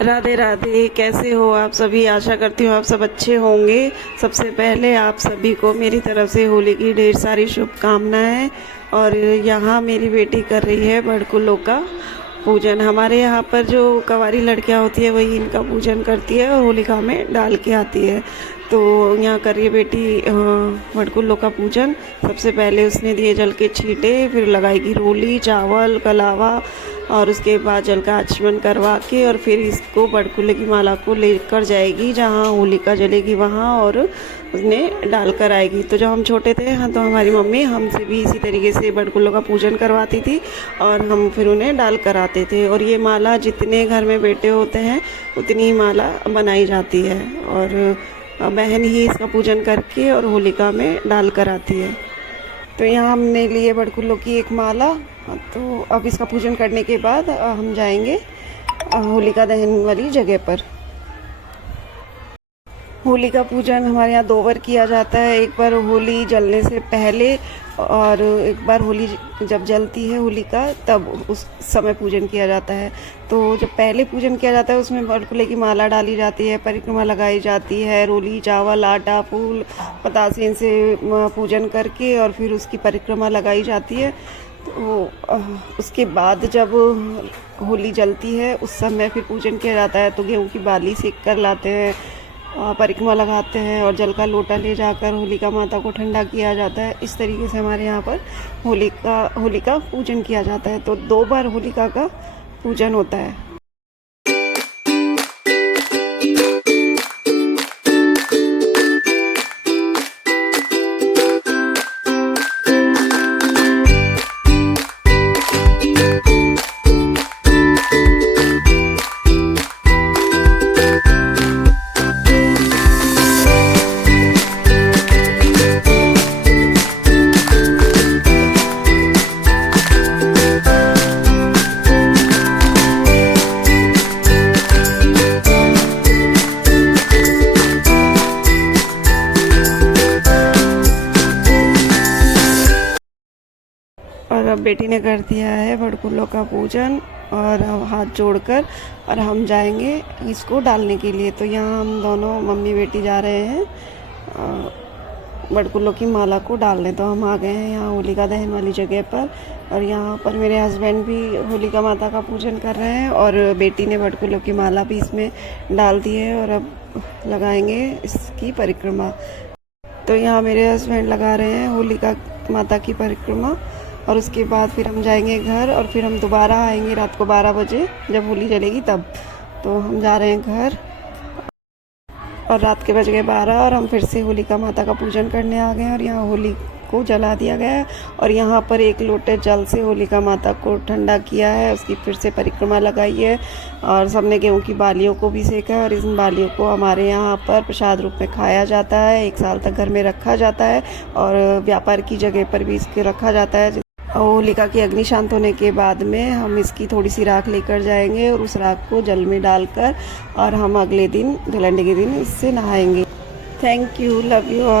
राधे राधे। कैसे हो आप सभी? आशा करती हूँ आप सब अच्छे होंगे। सबसे पहले आप सभी को मेरी तरफ से होली की ढेर सारी शुभकामनाएं। और यहाँ मेरी बेटी कर रही है बड़कुलों का पूजन। हमारे यहाँ पर जो कवारी लड़कियाँ होती है वही इनका पूजन करती है और होलिका में डाल के आती है। तो यहाँ कर रही है बेटी बड़कुलों का पूजन। सबसे पहले उसने दिए जल के छींटे, फिर लगाएगी रोली, चावल, कलावा और उसके बाद जल का आचमन करवा के और फिर इसको बड़कुले की माला को लेकर जाएगी जहाँ होलिका जलेगी वहाँ, और उसने डाल कर आएगी। तो जब हम छोटे थे हाँ, तो हमारी मम्मी हमसे भी इसी तरीके से बड़कुलों का पूजन करवाती थी और हम फिर उन्हें डाल कर आते थे। और ये माला जितने घर में बेटे होते हैं उतनी ही माला बनाई जाती है और बहन ही इसका पूजन करके और होलिका में डाल कर आती है। तो यहाँ हमने लिए बड़कुलों की एक माला। तो अब इसका पूजन करने के बाद हम जाएंगे होलिका दहन वाली जगह पर। होली का पूजन हमारे यहाँ 2 बार किया जाता है। एक बार होली जलने से पहले और एक बार होली जब जलती है होलिका तब उस समय पूजन किया जाता है। तो जब पहले पूजन किया जाता है उसमें बड़कुले की माला डाली जाती है, परिक्रमा लगाई जाती है, रोली, चावल, आटा, फूल, पतासे इनसे पूजन करके और फिर उसकी परिक्रमा लगाई जाती है। तो उसके बाद जब होली जलती है उस समय फिर पूजन किया जाता है। तो गेहूँ की बाली सेक कर लाते हैं, परिक्रमा लगाते हैं और जल का लोटा ले जाकर होलिका माता को ठंडा किया जाता है। इस तरीके से हमारे यहाँ पर होली का पूजन किया जाता है। तो 2 बार होलिका का पूजन होता है। और अब बेटी ने कर दिया है बड़कुलों का पूजन और हाथ जोड़कर और हम जाएंगे इसको डालने के लिए। तो यहाँ हम दोनों मम्मी बेटी जा रहे हैं बड़कुलों की माला को डालने। तो हम आ गए हैं यहाँ होलिका दहन वाली जगह पर और यहाँ पर मेरे हस्बैंड भी होलिका माता का पूजन कर रहे हैं और बेटी ने बड़कुलों की माला भी इसमें डाल दी है और अब लगाएंगे इसकी परिक्रमा। तो यहाँ मेरे हस्बैंड लगा रहे हैं होलिका माता की परिक्रमा और उसके बाद फिर हम जाएंगे घर और फिर हम दोबारा आएंगे रात को 12 बजे जब होली जलेगी तब। तो हम जा रहे हैं घर और रात के बज गए 12 और हम फिर से होलिका माता का पूजन करने आ गए हैं और यहाँ होली को जला दिया गया है और यहाँ पर 1 लोटे जल से होलिका माता को ठंडा किया है, उसकी फिर से परिक्रमा लगाई है और सबने गेहूँ की बालियों को भी सेका है और इन बालियों को हमारे यहाँ पर प्रसाद रूप में खाया जाता है। 1 साल तक घर में रखा जाता है और व्यापार की जगह पर भी इसके रखा जाता है। होलिका की अग्नि शांत होने के बाद में हम इसकी थोड़ी सी राख लेकर जाएंगे और उस राख को जल में डालकर और हम अगले दिन धुलंडी के दिन इससे नहाएंगे। Thank you, love you all.